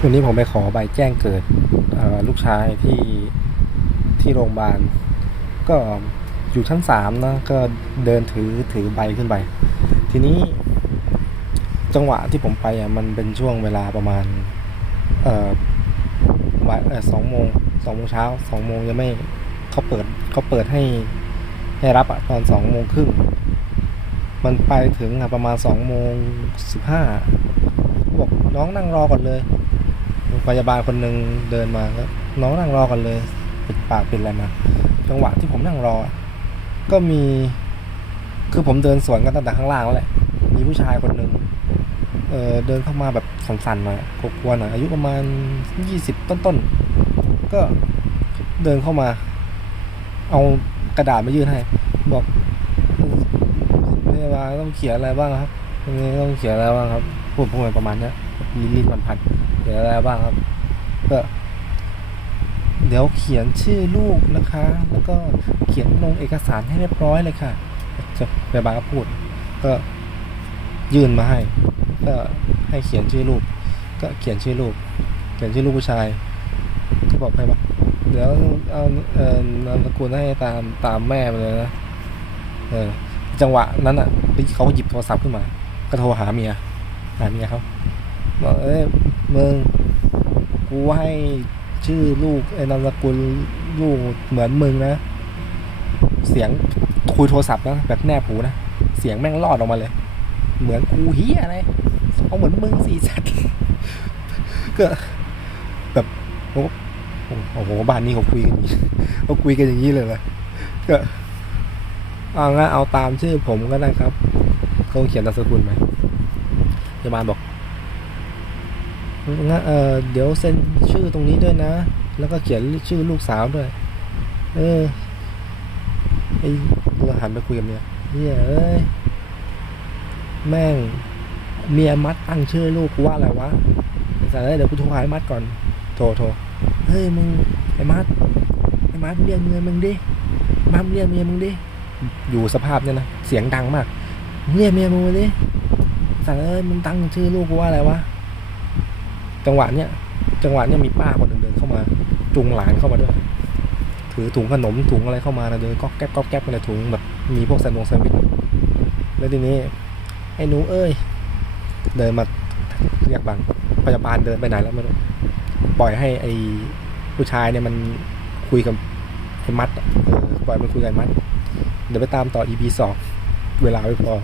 วันนี้ผมไปขอใบแจ้งเกิดลูกชายที่ที่โรงพยาบาล ก็อยู่ชั้นสามนะก็เดินถือถือใบขึ้นไป ทีนี้จังหวะที่ผมไปอะมันเป็นช่วงเวลาประมาณเอ่อวันสองโมงสองโมงเช้าสองโมงยังไม่เขาเปิดเขาเปิดให้ให้รับอะตอนสองโมงครึ่งมันไปถึงอะประมาณสองโมงสิบห้าบอกน้องนั่งรอก่อนเลย พยาบาลคนหนึ่งเดินมาก็น้องนั่งรอกันเลยปิดปากปิดอะไรมาจังหวะที่ผมนั่งรอ ก็มี คือผมเดินสวนกันตั้งแต่ข้างล่างแล้วแหละมีผู้ชายคนหนึ่งเออเดินเข้ามาแบบสั่นๆหน่อยกลัวๆหน่อยอายุประมาณยี่สิบต้นๆก็เดินเข้ามา เอากระดาษมายื่นให้ บอกพยาบาลต้องเขียนอะไรบ้างครับ ตรงนี้ต้องเขียนอะไรบ้างครับพูดพูดไปประมาณนี้ลิลิ้นพันพันเขียนอะไรบ้างครับ ก็เดี๋ยวเขียนชื่อลูกนะคะ แล้วก็เขียนลงเอกสารให้เรียบร้อยเลยค่ะจะพยาบาลก็พูด ก็ยื่นมาให้ ก็ให้เขียนชื่อลูก ก็เขียนชื่อลูก เขียนชื่อลูกผู้ชาย ก็บอกให้ว่าเดี๋ยวเอาเอ่อนามสกุลให้ตามตามแม่มาเลยนะ เออ จังหวะนั้นอะเขาหยิบโทรศัพท์ขึ้นมา ก็โทรหาเมียหาเมียเขาบอกเอ้ยมึงกูให้ชื่อลูกไอ้นามสกุลลูกเหมือนมึงนะ เสียงคุยโทรศัพท์นะแบบแนบหูนะ เสียงแม่งรอดออกมาเลย เหมือนกูเฮียอะไรเอาเหมือนมึงสี่สัตว์ก็แบบโอ้โอ้โหบ้านนี้เขาคุยกันเขาคุยกันอย่างนี้เลยเลยก็เอางั้นเอาตามชื่อผมก็ได้ครับ เขาเขียนนามสกุลไหมพยาบาลบอกงั้นเออเดี๋ยวเซ็นชื่อตรงนี้ด้วยนะ แล้วก็เขียนชื่อลูกสาวด้วย เออไอ้เราหันไปคุยกับเมียเฮียเอ้ย แม่ง เมียมัดตั้งชื่อลูกกูว่าอะไรวะสัสเอ้ยเดี๋ยวกูโทรหาไอ้มัดก่อน โทรโทรเฮ้ยมึงไอ้มัดไอ้มัดเรียกเมียมึงดิมัดเรียกเมียมึงดิ อยู่สภาพเนี่ยนะ เสียงดังมาก เรียกเมียมึงมาดิสัสเอ้ยมึงตั้งชื่อลูกกูว่าอะไรวะจังหวะเนี้ยจังหวะเนี้ยมีป้าคนหนึ่งเดินเข้ามาจูงหลานเข้ามาด้วย ถือถุงขนมถุงอะไรเข้ามานะเดินก็แก๊บก็แก๊บมาในถุงแบบมีพวกแซนด์วงแซนด์วิชแล้วทีนี้ไอ้หนูเอ้ย เดินมาเรียกบังพยาบาลเดินไปไหนแล้วไม่รู้ปล่อยให้ไอ้ผู้ชายเนี่ยมันคุยกับไอ้มัดปล่อยมันคุยกับมัด เดี๋ยวไปตามต่อ EP สอง เวลาไม่พอ